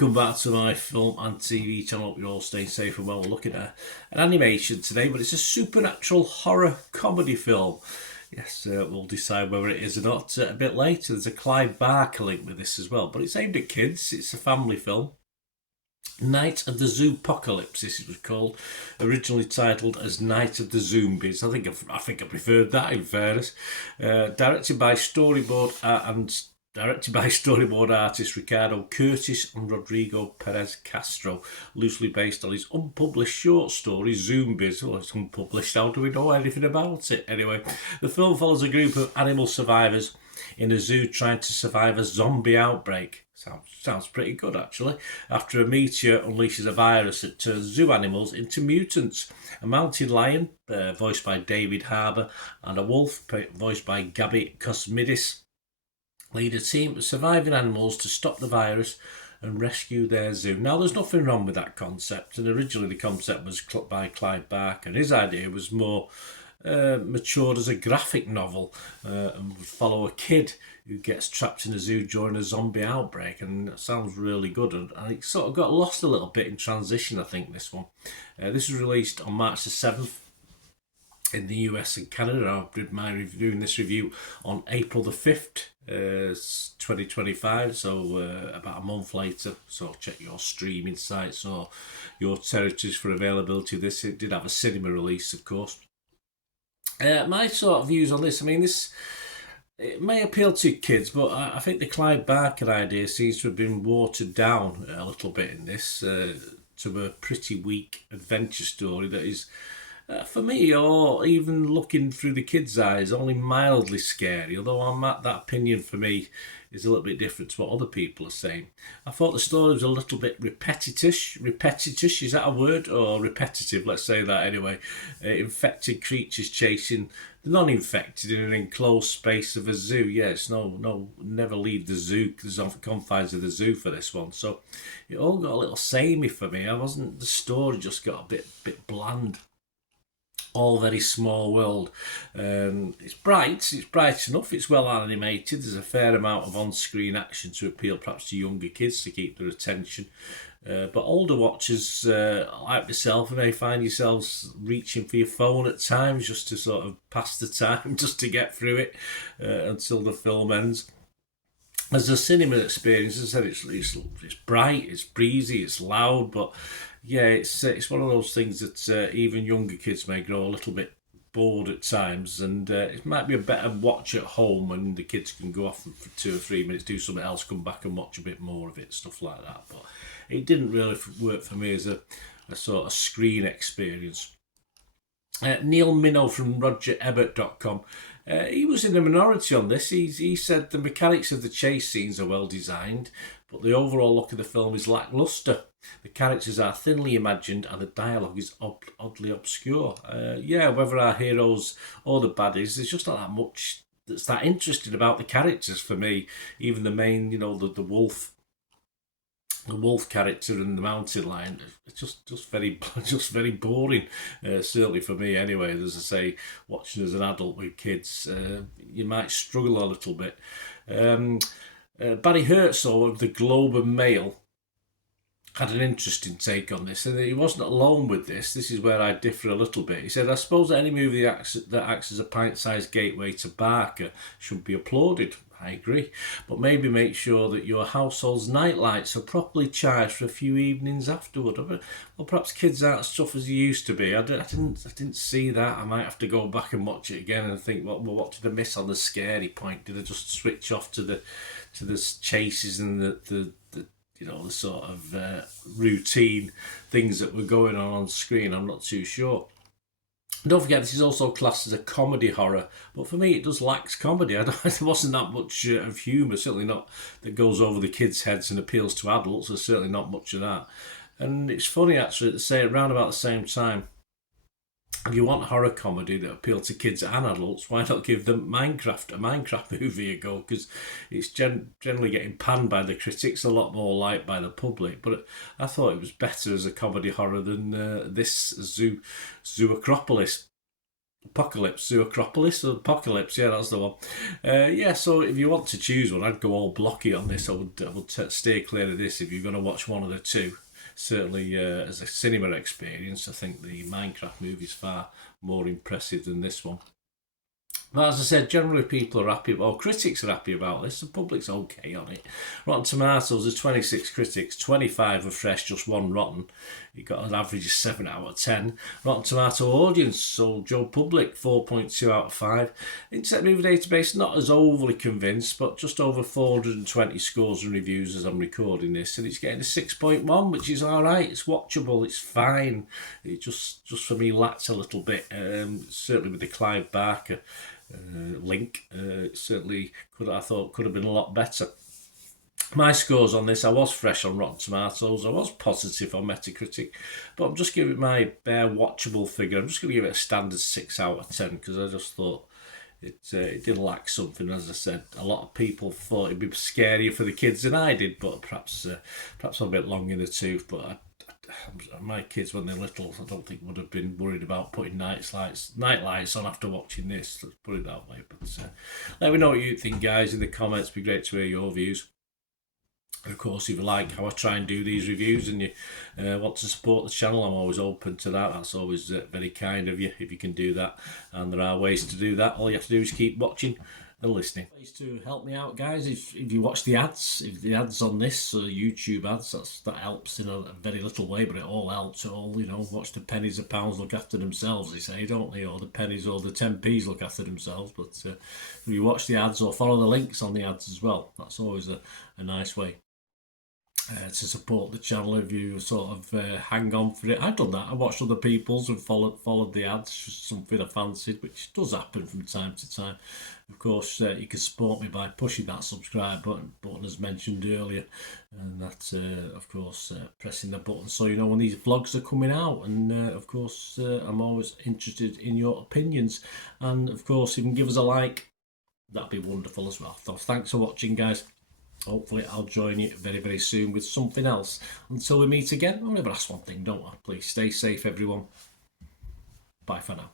welcome back to my film and TV channel. Hope you're all staying safe and well. We're looking at an animation today, but it's a supernatural horror comedy film. Yes, we'll decide whether it is or not a bit later. There's a Clive Barker link with this as well, but it's aimed at kids. It's a family film. Night of the Zoopocalypse, this was called, originally titled as Night of the Zoombies. I think I preferred that, in fairness. Directed by storyboard artist Ricardo Curtis and Rodrigo Perez Castro, loosely based on his unpublished short story Zoombies. Oh, it's unpublished. How do we know anything about it? Anyway, the film follows a group of animal survivors in a zoo trying to survive a zombie outbreak. Sounds pretty good, actually. After a meteor unleashes a virus that turns zoo animals into mutants. A mountain lion, voiced by David Harbour, and a wolf, voiced by Gabby Cosmidis, lead a team of surviving animals to stop the virus and rescue their zoo. Now, there's nothing wrong with that concept, and originally the concept was by Clive Barker, and his idea was more matured as a graphic novel and would follow a kid who gets trapped in a zoo during a zombie outbreak, and it sounds really good, and it sort of got lost a little bit in transition, I think, this one. This was released on March the 7th in the US and Canada. I did my reviewing this review on April the 5th, 2025, so about a month later. So check your streaming sites or your territories for availability of this. It did have a cinema release, of course. My sort of views on this, it may appeal to kids, but I think the Clive Barker idea seems to have been watered down a little bit in this to a pretty weak adventure story that is, for me, or even looking through the kids' eyes, only mildly scary, although that opinion for me is a little bit different to what other people are saying. I thought the story was a little bit repetitious, is that a word? Or repetitive, let's say that anyway. Infected creatures chasing the non-infected in an enclosed space of a zoo. Yes, never leave the zoo, the confines of the zoo for this one. So it all got a little samey for me. The story just got a bit bland. All very small world. It's bright enough, it's well animated, there's a fair amount of on-screen action to appeal perhaps to younger kids to keep their attention. But older watchers like myself may find yourselves reaching for your phone at times just to sort of pass the time, just to get through it until the film ends. As a cinema experience, as I said, it's bright, it's breezy, it's loud, but yeah, it's one of those things that even younger kids may grow a little bit bored at times, and it might be a better watch at home when the kids can go off for 2 or 3 minutes, do something else, come back and watch a bit more of it, stuff like that. But it didn't really work for me as a sort of screen experience. Neil Minow from RogerEbert.com. He was in the minority on this. He said the mechanics of the chase scenes are well designed, but the overall look of the film is lacklustre. The characters are thinly imagined and the dialogue is oddly obscure. Whether our heroes or the baddies, there's just not that much that's that interesting about the characters for me. Even the main, the wolf character and the mountain lion, it's just very boring, certainly for me anyway. As I say, watching as an adult with kids, you might struggle a little bit. Barry Herzog of the Globe and Mail had an interesting take on this, and he wasn't alone with this. This is where I differ a little bit. He said, I suppose that any movie that acts as a pint-sized gateway to Barker should be applauded. I agree, but maybe make sure that your household's night lights are properly charged for a few evenings afterward. Well, perhaps kids aren't as tough as they used to be. I didn't see that. I might have to go back and watch it again and think, what did I miss on the scary point? Did I just switch off to the chases and the sort of routine things that were going on screen? I'm not too sure. Don't forget, this is also classed as a comedy horror, but for me it does lack comedy. There wasn't that much of humour, certainly not that goes over the kids' heads and appeals to adults. There's certainly not much of that. And it's funny actually to say around about the same time, if you want horror comedy that appeal to kids and adults, why not give them a Minecraft movie a go? Because it's generally getting panned by the critics, a lot more liked by the public. But I thought it was better as a comedy horror than this Zoopocalypse. Zoopocalypse, yeah, that's the one. Yeah, so if you want to choose one, I'd go all blocky on this. I would stay clear of this if you're going to watch one of the two. Certainly, as a cinema experience, I think the Minecraft movie is far more impressive than this one. But as I said, generally people are happy, or critics are happy about this. The public's okay on it. Rotten Tomatoes, there's 26 critics, 25 are fresh, just one rotten. You got an average of 7 out of 10. Rotten Tomato audience, so Joe Public, 4.2 out of 5. Internet Movie Database, not as overly convinced, but just over 420 scores and reviews as I'm recording this, and it's getting a 6.1, which is all right. It's watchable, it's fine. It just for me lacks a little bit. Certainly with the Clive Barker link, certainly I thought could have been a lot better. My scores on this, I was fresh on Rotten Tomatoes, I was positive on Metacritic, but I'm just giving it my bare watchable figure. I'm just going to give it a standard 6 out of 10 because I just thought it did lack something. As I said, a lot of people thought it'd be scarier for the kids than I did, but perhaps I'm a bit long in the tooth. But my kids, when they're little, I don't think would have been worried about putting night lights on after watching this. Let's put it that way. But let me know what you think, guys, in the comments. It'd be great to hear your views. And of course, if you like how I try and do these reviews and you want to support the channel, I'm always open to that. That's always very kind of you if you can do that. And there are ways to do that. All you have to do is keep watching and listening. Ways to help me out, guys. If you watch the ads, if the ads on this YouTube ads, that helps in a very little way, but it all helps. All watch the pennies and pounds look after themselves, they say, don't they? Or the pennies or the 10p's look after themselves. But if you watch the ads or follow the links on the ads as well, that's always a nice way to support the channel. If you sort of hang on for it, I've done that. I watched other people's and followed the ads, just something I fancied, which does happen from time to time. Of course, you can support me by pushing that subscribe button as mentioned earlier, and that of course pressing the button so you know when these vlogs are coming out. And of course I'm always interested in your opinions, and of course you can give us a like, that'd be wonderful as well. So thanks for watching, guys. Hopefully I'll join you very, very soon with something else. Until we meet again, I'll never ask one thing, don't I? Please stay safe, everyone. Bye for now.